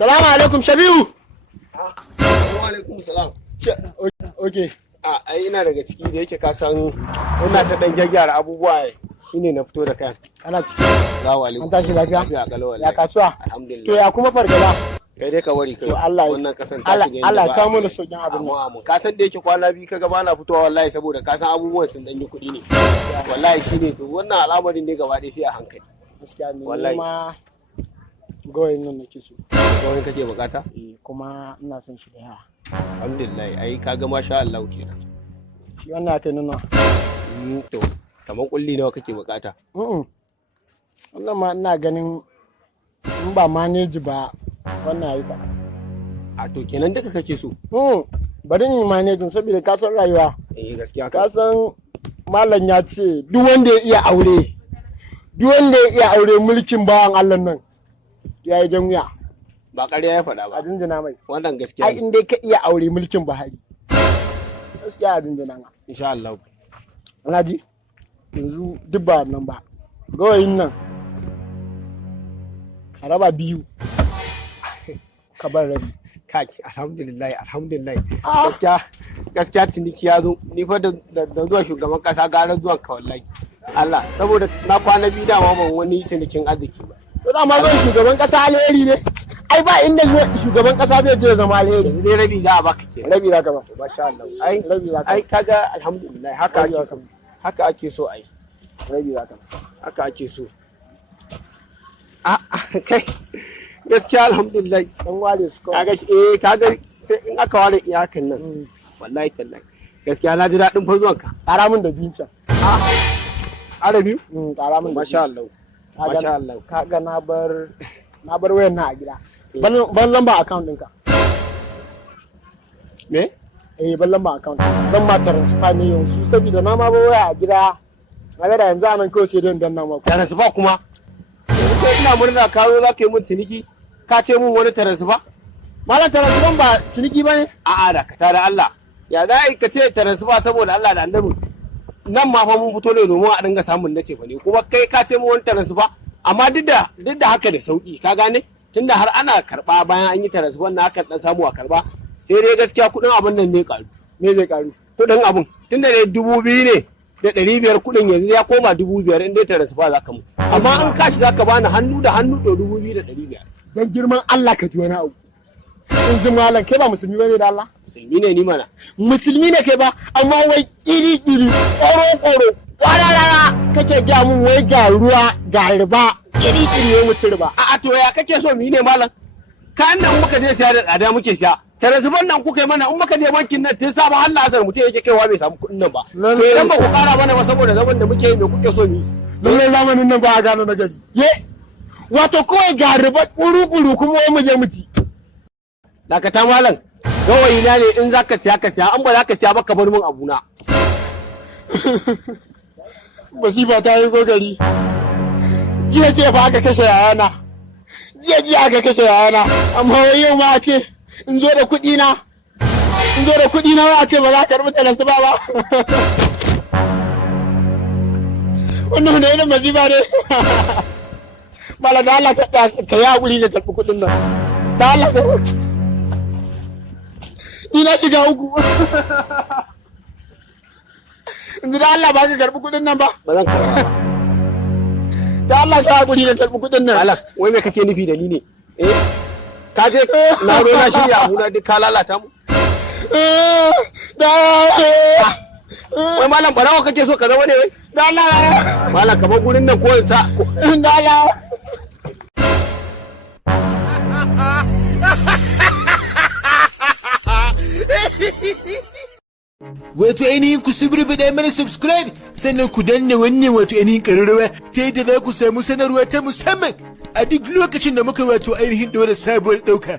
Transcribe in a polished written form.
Salamu alaikum Shabiu. Wa alaikum salam. Okay. Ai ina daga ciki da yake ka san ina ta dan gyaggyara abubuwa shine na fito da kayan. Ana ciki. Assalamu alaikum. An tashi lafiya? Lafiya kalau wallahi. Ya kasuwa? Alhamdulillah. To ya kuma fargaba? Kai dai ka bari kai. To Allah ya wannan kasan ta shiga Allah ya kawo mana sokin abin nan. Amma ka san da yake kwana biyu kaga bana fitowa wallahi saboda ka san abubuwan sun danyi kuɗi ne. Wallahi shine to wannan al'amarin ne gaba ɗaya sai a hankali. Gaskiya ne Wallahi. kuma gawayin nan nake so. Kawai kake bukata? Kuma ina son shi da yawa. Alhamdulillah ai kaga masha Allah kenan. Shi wannan aka nuna. To kaman kulli nawa kake bukata? Wannan ma ina ganin in ba manage ba wannan yayi ta. A to kenan duka kake so? Bari ni manage saboda ka san rayuwa. Gaskiya Ka san malam ya ce duk wanda ya iya aure mulkin bawan Allah nan ya yi jan wuya. Ba ƙarya ya faɗa A ba. jinjina mai. Wannan gaskiya Ai ne. in dai ka iya aure mulkin Buhari. Gaskiya a jinjina ma. Insha Allah. Ana ji? Yanzu duk ba nan ba. Gawayin nan ka raba biyu ka bar rabi. Kaki alhamdulillah. Gaskiya ciniki ya zo. Ni fa da zuwa shugaban kasa gara zuwan ka wallahi. Allah saboda na kwana biyu dama ban wani cinikin arziki ba. To dama zan shugaban kasa alheri ne. Ai ba inda shugaban kasa zai je zama alheri. Yanzu dai rabi za a baka kenan. Rabi za ka ba. Masha Allah. Rabi za ka Ai ba. kaga alhamdulillah haka ake so ai. Rabi za ka ba. Haka ake so. Kai gaskiya alhamdulillah. Dan ware su kawai. Kaga sai in aka ware iyakan nan. Wallahi tallahi. Gaskiya na ji daɗin fa zuwanka. Ƙara min da biyun can. Arabi? Ƙara min da Masha Allah. Masha Allah. Kaga na bar wayan na a gida. Ban lamba account ɗinka. Me? Ban lamba account. Zan ma transfer ne yanzu saboda na ma bar waya a gida. Kaga da yanzu anan kawai sai dan danna ma. Taransifa kuma? Yanzu kai ina murna ka zo za ka yi mun ciniki ka ce mun wani taransifa? Malam transfer ba ciniki bane? A'a da ka da Allah. Ya za ka ce taransifa saboda Allah da annabi. Nan ma fa mun fito ne domin a dinga samun nace fa ne kuma kai ka ce mun wani taransifa amma duk da haka da sauki ka gane tunda har ana karba bayan an yi taransifa na haka dan samu a karba sai dai gaskiya kudin abin nan ne karu. Me zai karu? Kudin abin tunda ne 2,000 ne da 500 kudin yanzu ya koma 5,000 in dai taransifa za ka mu amma in kashi za ka bani hannu da hannu to 2,500. Dan girman Allah ka ji wani abu. In ji malam kai ba musulmi bane da Allah? Musulmi ne ni mana. Musulmi ne kai ba amma wai kiri-kiri ƙoro-ƙoro ƙwararara kake gaya mun wai ga ruwa ga riba kiri-kiri ne mu ci riba. A'a to ya kake so mu yi ne malam? Kayan nan muka je siya da tsada muke siya. Taransiban nan kuka yi mana in muka je bankin nan tun sabon Allah asar mutum yake kaiwa bai samu kuɗin nan ba. To idan ba ku ƙara mana ba saboda zaman da muke yi me kuke so mu yi? Lallai zamanin nan ba a gano na gari. Wato kawai ga riba ƙuru-ƙuru kuma wai mu je mu ci. Dakata malam, gawayi na ne in za ka siya ka siya, an ba za ka siya ba ka bar min abuna. Masifa ta yi gogari. Jiya fa aka kashe yayana. Jiya aka kashe yayana. Amma wai yau ma a ce in zo da kuɗi na. Wa a ce ba za ka karɓi talansu ba. Wannan wani irin masifa ne. Mala da Allah ka yi haƙuri ka karɓi kuɗin nan. Da Allah ka ni na shiga uku. Yanzu da Allah ba ka karɓi kuɗin nan ba. Ba zan karɓa. Da Allah ka haƙuri ka karɓi kuɗin nan. Malam, wai me kake nufi da ni ne? Ka je na zo na shirya abuna duk ka lalata mu? Wai malam barawa kake so ka zama ne wai? Da Allah. Malam kamar gurin nan ko in sa. Da Allah. Wato ainihin ku subribiɗa mana subscribe sannan ku danna wannan wato ainihin ƙararrawa ta yadda za ku samu sanarwa ta musamman a duk lokacin da muka wato ainihin ɗora sabuwar ɗauka.